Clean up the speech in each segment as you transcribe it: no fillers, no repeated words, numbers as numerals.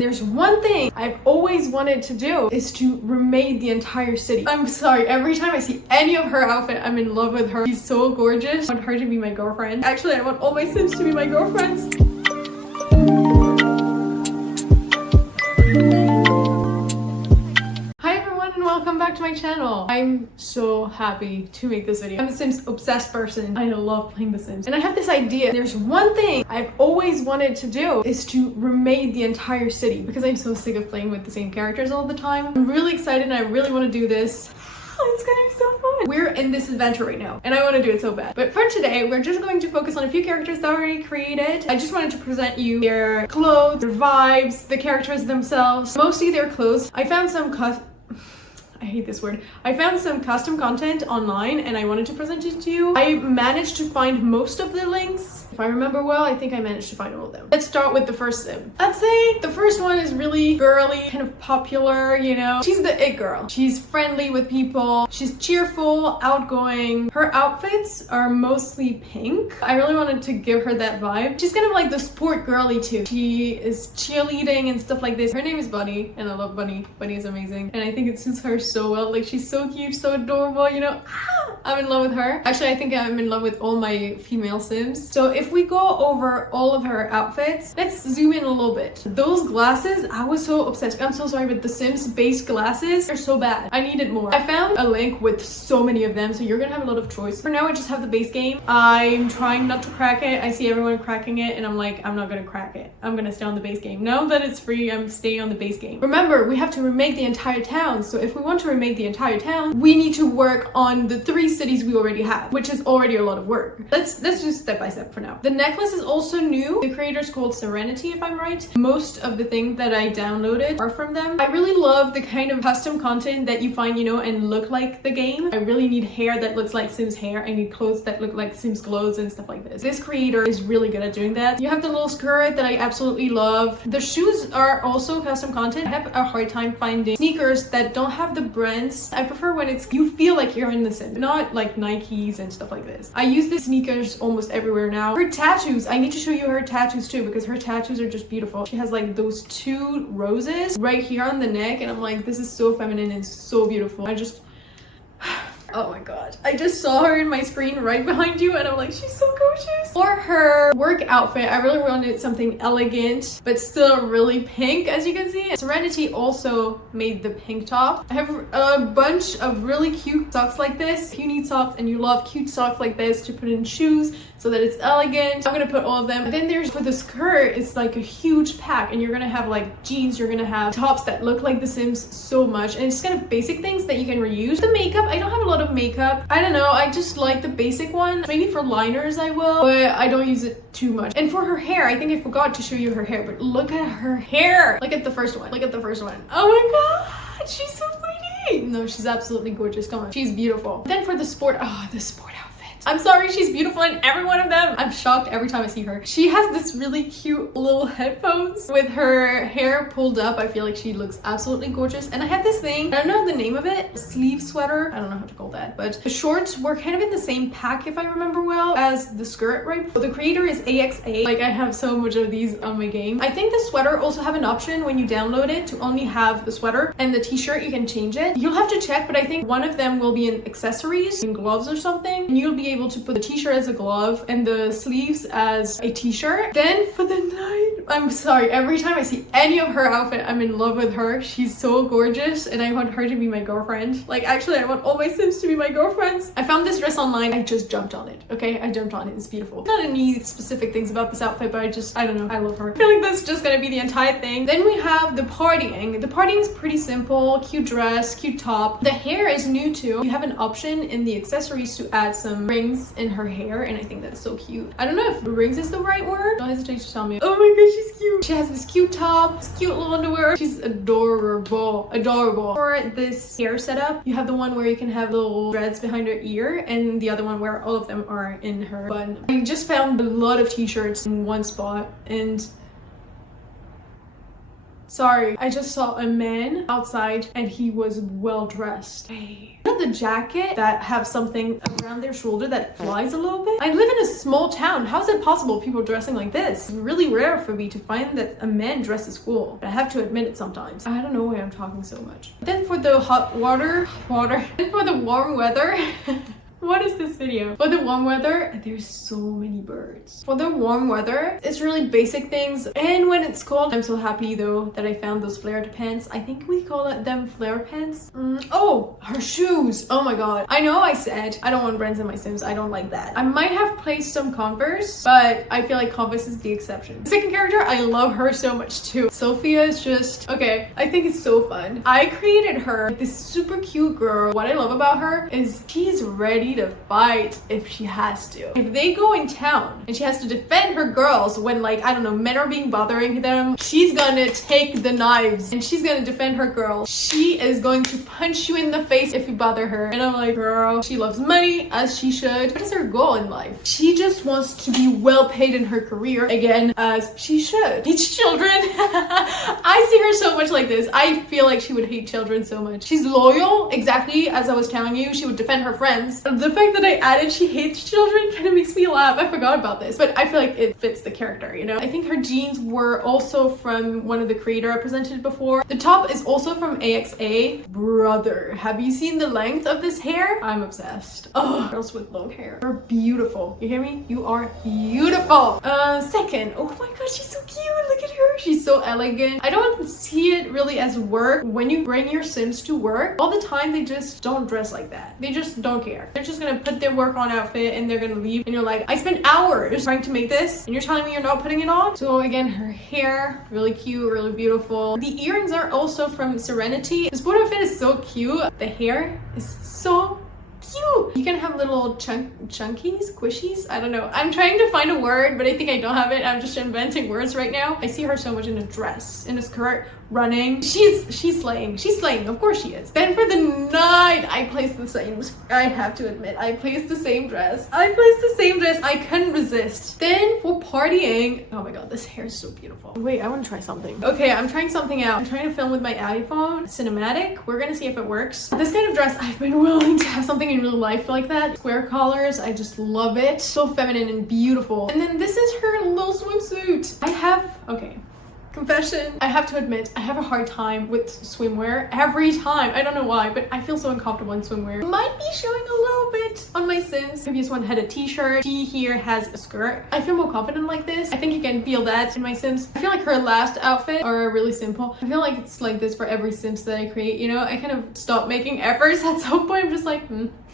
There's one thing I've always wanted to do is to remade the entire city. I'm sorry, every time I see any of her outfit, I'm in love with her. She's so gorgeous. I want her to be my girlfriend. Actually, I want all my Sims to be my girlfriends. Welcome back to my channel. I'm so happy to make this video. I'm a Sims obsessed person. I love playing The Sims. And I have this idea. There's one thing I've always wanted to do is to remade the entire city because I'm so sick of playing with the same characters all the time. I'm really excited and I really want to do this. It's gonna be so fun. We're in this adventure right now and I want to do it so bad. But for today, we're just going to focus on a few characters that I already created. I just wanted to present you their clothes, their vibes, the characters themselves, mostly their clothes. I found some I hate this word. I found some custom content online and I wanted to present it to you. I managed to find most of the links. If I remember well, I think I managed to find all of them. Let's start with the first Sim. I'd say the first one is really girly, kind of popular, you know. She's the it girl. She's friendly with people. She's cheerful, outgoing. Her outfits are mostly pink. I really wanted to give her that vibe. She's kind of like the sport girly too. She is cheerleading and stuff like this. Her name is Bunny and I love Bunny. Bunny is amazing. And I think it suits her so well. Like she's so cute, so adorable, you know. I'm in love with her. Actually, I think I'm in love with all my female Sims. So if we go over all of her outfits, let's zoom in a little bit. Those glasses, I was so obsessed. I'm so sorry, but the Sims base glasses are so bad. I needed more. I found a link with so many of them, so you're gonna have a lot of choice. For now, I just have the base game. I'm trying not to crack it. I see everyone cracking it and I'm like, I'm not gonna crack it. I'm gonna stay on the base game. Now that it's free, I'm staying on the base game. Remember, we have to remake the entire town. So if we want to remake the entire town, we need to work on the 3 cities we already have, which is already a lot of work. Let's do step by step for now. The necklace is also new. The creator's called Serenity, if I'm right. Most of the things that I downloaded are from them. I really love the kind of custom content that you find, you know, and look like the game. I really need hair that looks like Sims hair. I need clothes that look like Sims clothes and stuff like this. This creator is really good at doing that. You have the little skirt that I absolutely love. The shoes are also custom content. I have a hard time finding sneakers that don't have the brands. I prefer when it's you feel like you're in the Sims, not like Nikes and stuff like this. I use the sneakers almost everywhere now. Her tattoos, I need to show you her tattoos too because her tattoos are just beautiful. She has like those 2 roses right here on the neck and I'm like, this is so feminine and so beautiful. Oh my god. I just saw her in my screen right behind you and I'm like, she's so gorgeous. For her work outfit, I really wanted something elegant, but still really pink, as you can see. Serenity also made the pink top. I have a bunch of really cute socks like this. If you need socks and you love cute socks like this to put in shoes so that it's elegant, I'm gonna put all of them. And then there's, for the skirt, it's like a huge pack and you're gonna have like jeans, you're gonna have tops that look like The Sims so much. And it's kind of basic things that you can reuse. The makeup, I don't have a lot of makeup. I don't know, I just like the basic one. Maybe for liners I will, but I don't use it too much. And for her hair, I think I forgot to show you her hair, but look at her hair. Look at the first one. Look at the first one. Oh my god, she's so pretty. No, she's absolutely gorgeous. Come on, she's beautiful. Then for the sport, the sport outfit. I'm sorry, she's beautiful in every one of them. I'm shocked every time I see her. She has this really cute little headphones with her hair pulled up. I feel like she looks absolutely gorgeous. And I have this thing, I don't know the name of it, sleeve sweater. I don't know how to call that, but the shorts were kind of in the same pack, if I remember well, as the skirt, right? So the creator is AXA. Like I have so much of these on my game. I think the sweater also have an option when you download it to only have the sweater, and the t-shirt you can change it. You'll have to check, but I think one of them will be in accessories, in gloves or something, and you'll be able to put the t-shirt as a glove and the sleeves as a t-shirt. Then for the night, I'm sorry, every time I see any of her outfit, I'm in love with her. She's so gorgeous and I want her to be my girlfriend. Like actually, I want all my Sims to be my girlfriends. I found this dress online. I just jumped on it. Okay, I jumped on it. It's beautiful. Not any specific things about this outfit, but I don't know. I love her. I feel like that's just gonna be the entire thing. Then we have the partying. The partying is pretty simple. Cute dress, cute top. The hair is new too. You have an option in the accessories to add some rings in her hair and I think that's so cute. I don't know if rings is the right word. Don't hesitate to tell me. Oh my gosh, she's cute. She has this cute top, this cute little underwear. She's adorable. For this hair setup, you have the one where you can have little threads behind her ear and the other one where all of them are in her bun. I just found a lot of t-shirts in one spot and Sorry, I just saw a man outside and he was well dressed. Hey. You know the jacket that have something around their shoulder that flies a little bit? I live in a small town. How is it possible people dressing like this? It's really rare for me to find that a man dresses cool. But I have to admit it sometimes. I don't know why I'm talking so much. Then for the then for the warm weather, what is this video? For the warm weather, there's so many birds. For the warm weather, it's really basic things. And when it's cold, I'm so happy though that I found those flared pants. I think we call them flare pants. Oh, her shoes. Oh my god. I know I said I don't want brands in my Sims. I don't like that. I might have placed some Converse, but I feel like Converse is the exception. The second character, I love her so much too. Sofia is just, okay, I think it's so fun. I created her, this super cute girl. What I love about her is she's ready to fight if she has to. If they go in town and she has to defend her girls when, like, I don't know, men are being bothering them, she's gonna take the knives and she's gonna defend her girl. She is going to punch you in the face if you bother her. And I'm like, girl, she loves money as she should. What is her goal in life? She just wants to be well paid in her career again, as she should. Hates children. I see her so much like this. I feel like she would hate children so much. She's loyal, exactly as I was telling you. She would defend her friends. The fact that I added she hates children kind of makes me laugh. I forgot about this, but I feel like it fits the character, you know? I think her jeans were also from one of the creator I presented before. The top is also from AXA. Brother, have you seen the length of this hair? I'm obsessed. Oh, girls with long hair are beautiful. You hear me? You are beautiful. Second, oh my god, she's so cute. Look at her. She's so elegant. I don't see it really as work. When you bring your Sims to work, all the time they just don't dress like that. They just don't care. They're just gonna put their work on outfit and they're gonna leave, and you're like, I spent hours trying to make this and you're telling me you're not putting it on? So again, her hair, really cute, really beautiful. The earrings are also from Serenity. This sport outfit is so cute. The hair is so cute. You can have little chunkies, squishies. I don't know. I'm trying to find a word, but I think I don't have it. I'm just inventing words right now. I see her so much in a dress, in a skirt, running. She's slaying. She's slaying. Of course she is. Then for the night, I placed the same. I have to admit, I placed the same dress. I couldn't resist. Then for partying, oh my god, this hair is so beautiful. Wait, I want to try something. Okay, I'm trying something out. I'm trying to film with my iPhone, cinematic. We're gonna see if it works. This kind of dress, I've been willing to have something in real life like that. Square collars, I just love it. So feminine and beautiful. And then this is her little swimsuit. Okay. Confession, I have to admit, I have a hard time with swimwear every time. I don't know why, but I feel so uncomfortable in swimwear. Might be showing a little bit on my Sims. Previous one had a t-shirt. She here has a skirt. I feel more confident like this. I think you can feel that in my Sims. I feel like her last outfit are really simple. I feel like it's like this for every Sims that I create, you know? I kind of stopped making efforts at some point. I'm just like,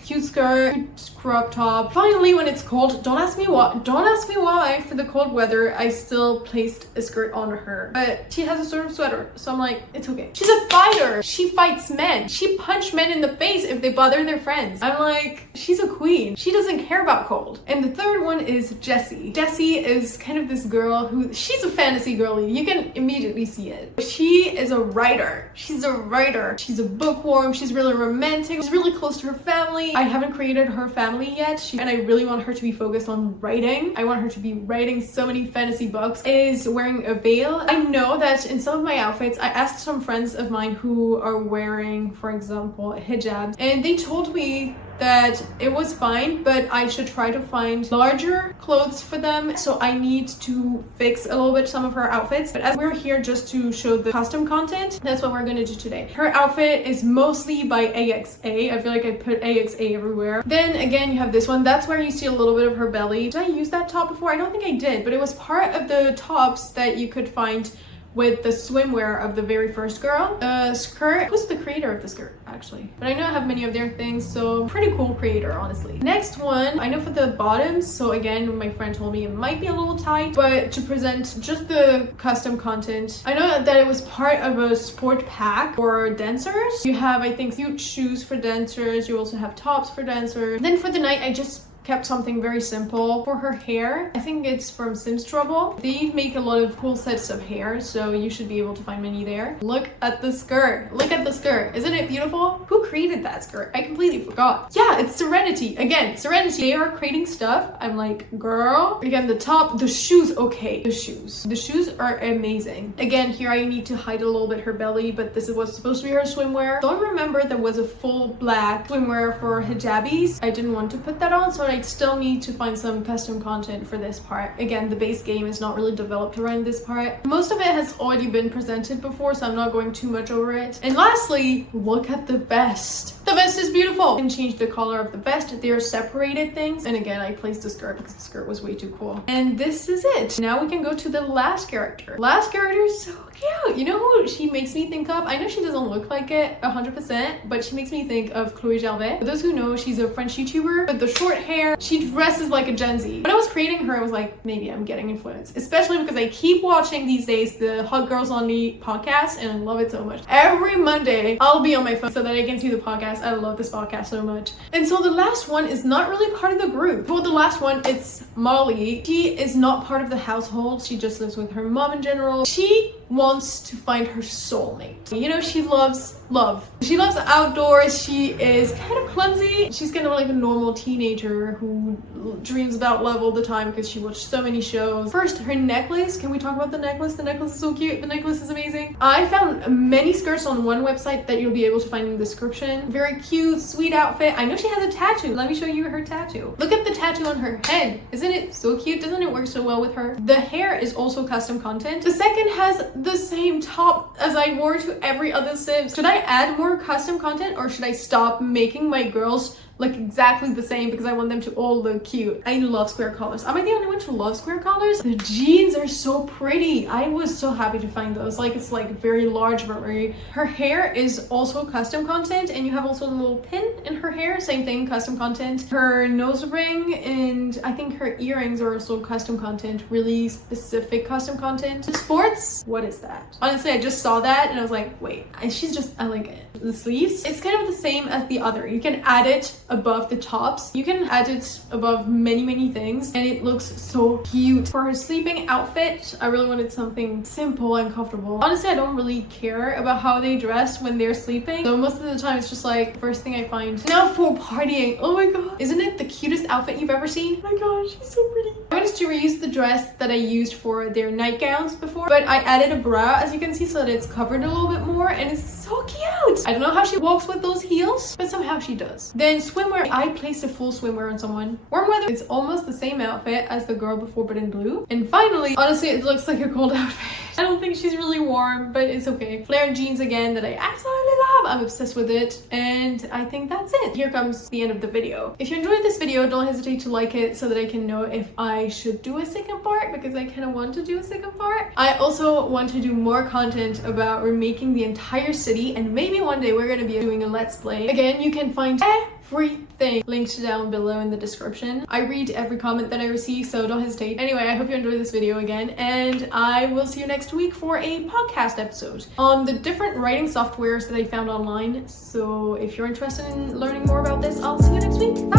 cute skirt, cute crop top. Finally, when it's cold, don't ask me why for the cold weather I still placed a skirt on her, but she has a sort of sweater, so I'm like, it's okay. She's a fighter. She fights men. She punched men in the face if they bother their friends. I'm like, she's a queen. She doesn't care about cold. And the third one is Jessie. Jessie is kind of this girl who, she's a fantasy girly. You can immediately see it. She is a writer. She's a writer. She's a bookworm. She's really romantic. She's really close to her family. I haven't created her family yet, and I really want her to be focused on writing. I want her to be writing so many fantasy books. Is wearing a veil. I know that in some of my outfits, I asked some friends of mine who are wearing, for example, hijabs, and they told me that it was fine, but I should try to find larger clothes for them. So I need to fix a little bit some of her outfits. But as we're here just to show the custom content, that's what we're gonna do today. Her outfit is mostly by AXA. I feel like I put AXA everywhere. Then again, you have this one. That's where you see a little bit of her belly. Did I use that top before? I don't think I did, but it was part of the tops that you could find with the swimwear of the very first girl. Skirt, who's the creator of the skirt actually? But I know I have many of their things, so pretty cool creator, honestly. Next one, I know for the bottoms, so again, my friend told me it might be a little tight, but to present just the custom content, I know that it was part of a sport pack for dancers. You have, I think, cute shoes for dancers. You also have tops for dancers. Then for the night, I just kept something very simple for her hair. I think it's from SIMS Trouble. They make a lot of cool sets of hair, so you should be able to find many there. Look at the skirt. Look at the skirt. Isn't it beautiful? Who created that skirt? I completely forgot. Yeah, it's Serenity. Again, Serenity. They are creating stuff. I'm like, girl. Again, the top, the shoes. Okay, the shoes. The shoes are amazing. Again, here I need to hide a little bit her belly, but this is what's supposed to be her swimwear. Don't remember there was a full black swimwear for hijabis. I didn't want to put that on, so I still need to find some custom content for this part. Again, the base game is not really developed around this part. Most of it has already been presented before, so I'm not going too much over it. And lastly, look at the vest. The vest is beautiful. I can change the color of the vest. They are separated things. And again, I placed the skirt because the skirt was way too cool. And this is it. Now we can go to the last character. Last character is so cute. You know who she makes me think of? I know she doesn't look like it 100%, but she makes me think of Chloe Gervais. For those who know, she's a French YouTuber with the short hair. She dresses like a Gen Z. When I was creating her, I was like, maybe I'm getting influenced, especially because I keep watching these days the Hot Girls on Me podcast, and I love it so much. Every Monday, I'll be on my phone so that I can see the podcast. I love this podcast so much. And so the last one is not really part of the group. For the last one, it's Marlee. She is not part of the household. She just lives with her mom in general. She wants to find her soulmate. You know, she loves love. She loves outdoors. She is kind of clumsy. She's kind of like a normal teenager who dreams about love all the time because she watched so many shows. First, her necklace. Can we talk about the necklace? The necklace is so cute. The necklace is amazing. I found many skirts on one website that you'll be able to find in the description. Very cute, sweet outfit. I know she has a tattoo. Let me show you her tattoo. Look at the tattoo on her head. Isn't it so cute? Doesn't it work so well with her? The hair is also custom content. The second has the same top as I wore to every other Sims. Should I add more custom content, or should I stop making my girls look exactly the same because I want them to all look cute? I love square colors. Am I the only one who loves square colors? The jeans are so pretty. I was so happy to find those. Like, it's like very large, very. Her hair is also custom content, and you have also a little pin in her hair. Same thing, custom content. Her nose ring and I think her earrings are also custom content. Really specific custom content. Sports, what is that? Honestly, I just saw that and I was like, wait. And she's just, I like it. The sleeves, it's kind of the same as the other. You can add it above the tops. You can add it above many things, and it looks so cute. For her sleeping outfit, I really wanted something simple and comfortable. Honestly, I don't really care about how they dress when they're sleeping, so most of the time it's just like first thing I find. Now for partying, oh my god, isn't it the cutest outfit you've ever seen? Oh my gosh, she's so pretty. I wanted to reuse the dress that I used for their nightgowns before, but I added a bra, as you can see, so that it's covered a little bit more, and it's so cute. I don't know how she walks with those heels, but somehow she does. Then swimwear, I placed a full swimwear on someone. Warm weather, it's almost the same outfit as the girl before, but in blue. And finally, honestly, it looks like a cold outfit. I don't think she's really warm, but it's okay. Flare jeans again that I absolutely love. I'm obsessed with it, and I think that's it. Here comes the end of the video. If you enjoyed this video, don't hesitate to like it so that I can know if I should do a second part, because I kind of want to do a second part. I also want to do more content about remaking the entire city, and maybe one day we're going to be doing a let's play. Again, you can find everything linked down below in the description. I read every comment that I receive, so don't hesitate. Anyway, I hope you enjoyed this video again, and I will see you next week for a podcast episode on the different writing softwares that I found online. So if you're interested in learning more about this, I'll see you next week. Bye.